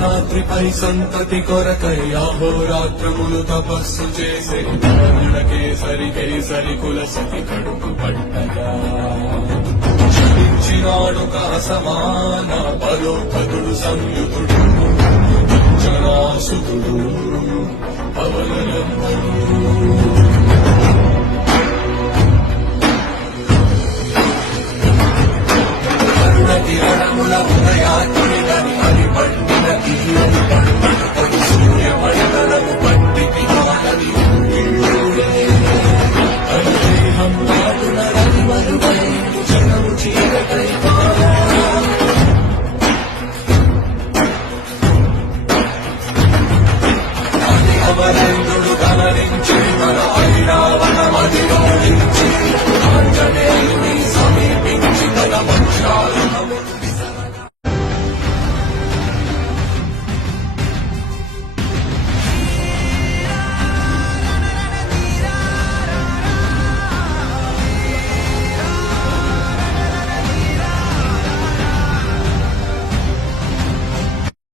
సింహాద్రిపై సంతతి కొరకై అహోరాత్రములు తపస్సు చేసే దారుణకేసరి కేసరి కులసతి కడుపు పట్టగా చలించినాడు సమాన బలోపతుడు సంయుతుడు జనాసుతుడు పవనందడు కిరణముల ఉదయాత్మిగని అని పండిన తీయని పండుగ సూర్యమణితనము పట్టి పిగాలని దేహం నాటున రవి మరుగై జనము చీకటై అది అమరేంద్రుడు గమనించి మన ఐరావతమది ఓడించి ఆంజనేయుని సమీపించి తన వజ్రాలను